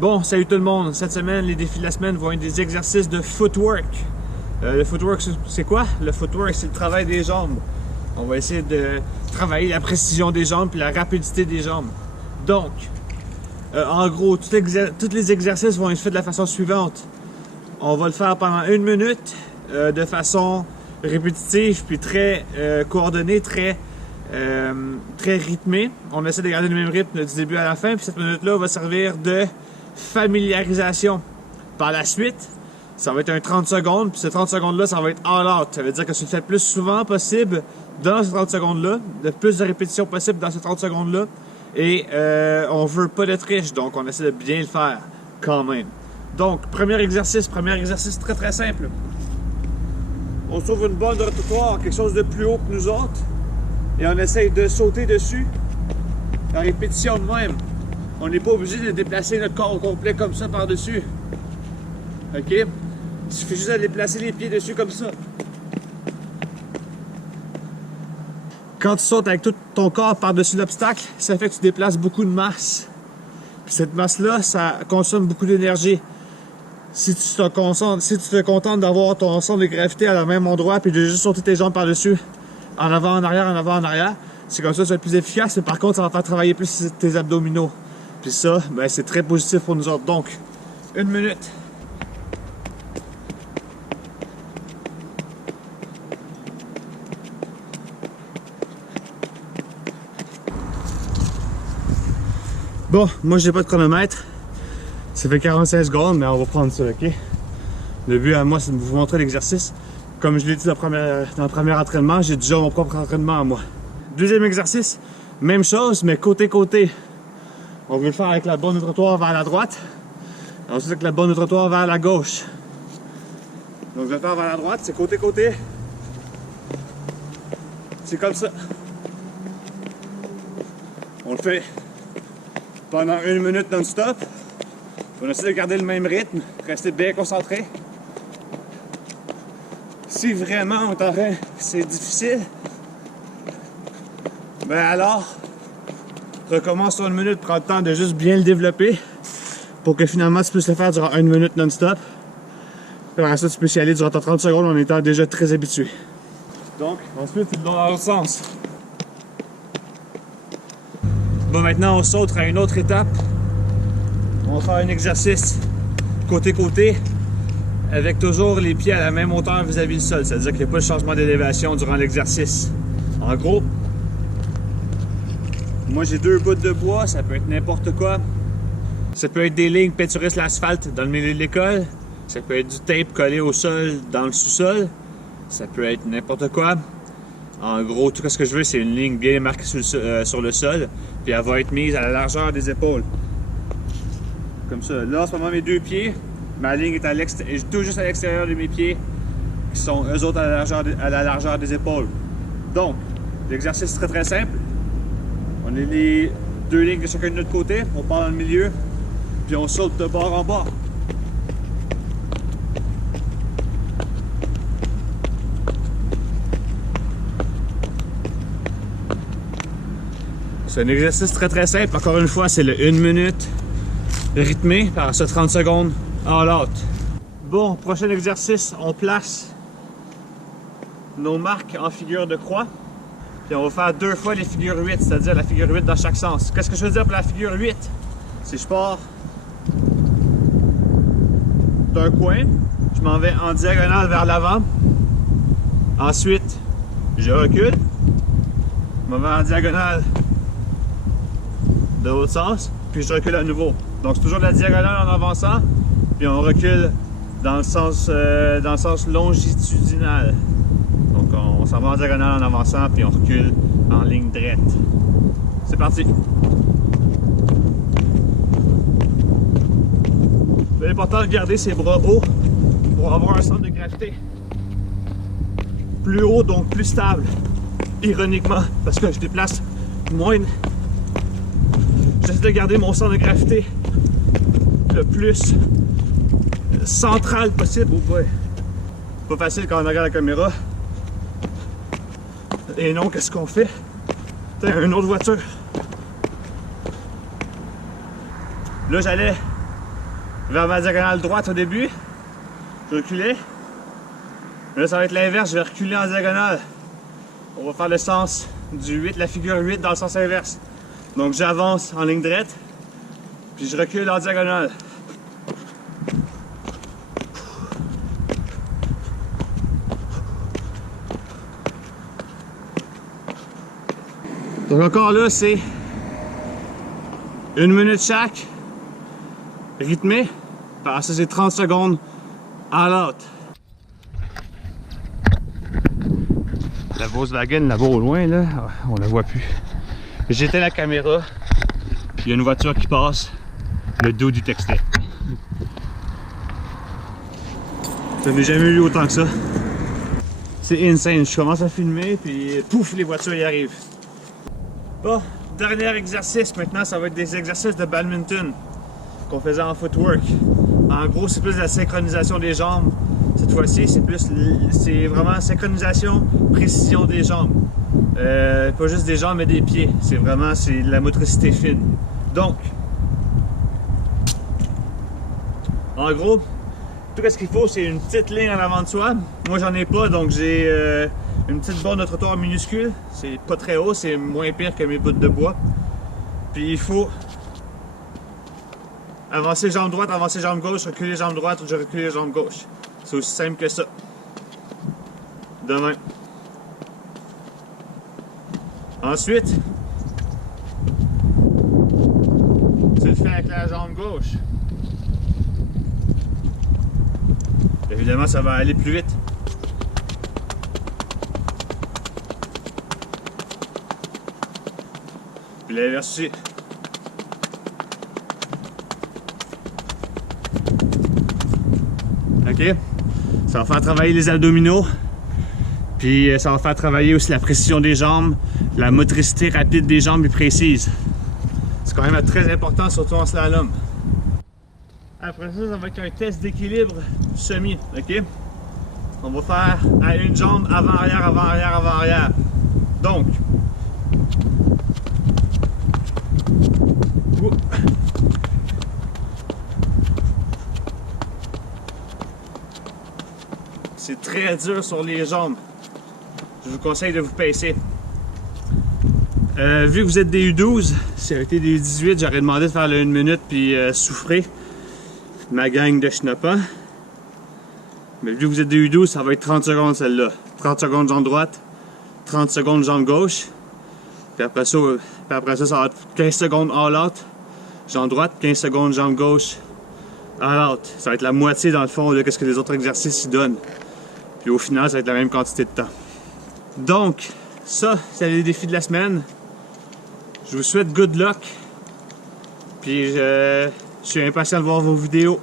Bon, salut tout le monde. Cette semaine, les défis de la semaine vont être des exercices de footwork. Le footwork, c'est quoi? Le footwork, c'est le travail des jambes. On va essayer de travailler la précision des jambes et la rapidité des jambes. Donc, en gros, tous les exercices vont être faits de la façon suivante. On va le faire pendant 1 minute de façon répétitive puis très coordonnée, très rythmée. On essaie de garder le même rythme du début à la fin. Puis cette minute-là va servir de familiarisation. Par la suite, ça va être un 30 secondes. Puis ces 30 secondes-là, ça va être all out. Ça veut dire que tu le fais le plus souvent possible dans ces 30 secondes-là, le plus de répétitions possible dans ces 30 secondes-là. Et on veut pas être riche, donc on essaie de bien le faire quand même. Donc, premier exercice très très simple. On trouve une bonne de trottoir, quelque chose de plus haut que nous autres, et on essaye de sauter dessus en répétition de même. On n'est pas obligé de déplacer notre corps au complet comme ça par-dessus. OK? Il suffit juste de déplacer les pieds dessus comme ça. Quand tu sautes avec tout ton corps par-dessus l'obstacle, ça fait que tu déplaces beaucoup de masse. Puis cette masse-là, ça consomme beaucoup d'énergie. Si tu te contentes d'avoir ton centre de gravité à la même endroit puis de juste sauter tes jambes par-dessus, en avant, en arrière, en avant, en arrière, c'est comme ça que tu vas être plus efficace. Mais par contre, ça va faire travailler plus tes abdominaux. Puis ça, ben, c'est très positif pour nous autres. Donc, 1 minute. Bon, moi j'ai pas de chronomètre. Ça fait 45 secondes, mais on va prendre ça, ok? Le but à moi, c'est de vous montrer l'exercice. Comme je l'ai dit dans le premier entraînement, j'ai déjà mon propre entraînement à moi. Deuxième exercice, même chose, mais côté-côté. On veut le faire avec la borne de trottoir vers la droite. Ensuite, avec la borne de trottoir vers la gauche. Donc, je vais le faire vers la droite, c'est côté-côté. C'est comme ça. On le fait pendant 1 minute non-stop. On essaie de garder le même rythme, rester bien concentré. Si vraiment c'est difficile, ben alors, recommence sur 1 minute, prends le temps de juste bien le développer pour que finalement tu puisses le faire durant 1 minute non-stop. Après ça, tu peux y aller durant 30 secondes en étant déjà très habitué. Donc, ensuite, tu le donnes dans l'autre sens. Bon, maintenant, on saute à une autre étape. On va faire un exercice côté-côté avec toujours les pieds à la même hauteur vis-à-vis du sol. C'est-à-dire qu'il n'y a pas de changement d'élévation durant l'exercice. En gros, moi j'ai 2 bouts de bois, ça peut être n'importe quoi. Ça peut être des lignes peinturées sur l'asphalte dans le milieu de l'école. Ça peut être du tape collé au sol dans le sous-sol. Ça peut être n'importe quoi. En gros, tout ce que je veux, c'est une ligne bien marquée sur le sol. Puis elle va être mise à la largeur des épaules. Comme ça. Là, en ce moment, mes 2 pieds, ma ligne est tout juste à l'extérieur de mes pieds, qui sont eux autres à la largeur des épaules. Donc, l'exercice est très très simple. On a les 2 lignes de chacun de notre côté, on part dans le milieu, puis on saute de bord en bord. C'est un exercice très très simple. Encore une fois, c'est le 1 minute rythmé par ce 30 secondes all out. Bon, prochain exercice, on place nos marques en figure de croix. Puis on va faire 2 fois les figures 8, c'est-à-dire la figure 8 dans chaque sens. Qu'est-ce que je veux dire pour la figure 8? Si je pars d'un coin, je m'en vais en diagonale vers l'avant. Ensuite, je recule. Je m'en vais en diagonale de l'autre sens, puis je recule à nouveau. Donc c'est toujours de la diagonale en avançant, puis on recule dans le sens longitudinal. Donc on s'en va en diagonale en avançant, puis on recule en ligne droite. C'est parti! C'est important de garder ses bras hauts pour avoir un centre de gravité plus haut, donc plus stable. Ironiquement, parce que je déplace moins. J'essaie de garder mon centre de gravité le plus central possible. Ouais. Pas facile quand on regarde la caméra. Et non, qu'est-ce qu'on fait? Putain, une autre voiture. Là, j'allais vers ma diagonale droite au début. Je reculais. Mais là, ça va être l'inverse, je vais reculer en diagonale. On va faire le sens du 8, la figure 8 dans le sens inverse. Donc j'avance en ligne droite, puis je recule en diagonale. Donc encore là, c'est 1 minute chaque, rythmé. Par ça, c'est 30 secondes à l'autre. La Volkswagen là-bas au loin, là, on la voit plus. J'éteins la caméra, puis il y a une voiture qui passe, le dos du textile. Je n'ai jamais eu autant que ça. C'est insane, je commence à filmer, puis pouf, les voitures y arrivent. Bon, dernier exercice maintenant, ça va être des exercices de badminton qu'on faisait en footwork. En gros, c'est plus la synchronisation des jambes. Cette fois-ci, c'est vraiment synchronisation, précision des jambes. Pas juste des jambes, mais des pieds. C'est vraiment de la motricité fine. Donc, en gros, tout ce qu'il faut, c'est une petite ligne en avant de soi. Moi, j'en ai pas, donc j'ai une petite borne de trottoir minuscule. C'est pas très haut, c'est moins pire que mes bouts de bois. Puis il faut avancer jambe droite, avancer jambe gauche, reculer jambe droite, je recule jambe gauche. C'est aussi simple que ça. De même. Ensuite, tu le fais avec la jambe gauche. Évidemment, ça va aller plus vite. Puis l'inverse aussi. OK? Ça va faire travailler les abdominaux. Puis ça va faire travailler aussi la précision des jambes, la motricité rapide des jambes et précise. C'est quand même très important, surtout en slalom. Après ça, ça va être un test d'équilibre semi. OK? On va faire à une jambe avant-arrière, avant-arrière, avant-arrière. Donc, c'est très dur sur les jambes. Je vous conseille de vous pacer. Vu que vous êtes des U12, si ça avait été des 18, j'aurais demandé de faire le 1 minute puis souffrir ma gang de schnoppants. Mais vu que vous êtes des U12, ça va être 30 secondes celle-là. 30 secondes jambe droite, 30 secondes jambe gauche. Puis après ça, ça va être 15 secondes all out, jambe droite, 15 secondes jambe gauche, all out. Ça va être la moitié dans le fond de ce que les autres exercices y donnent. Puis au final, ça va être la même quantité de temps. Donc, ça, c'est les défis de la semaine. Je vous souhaite good luck. Puis je suis impatient de voir vos vidéos.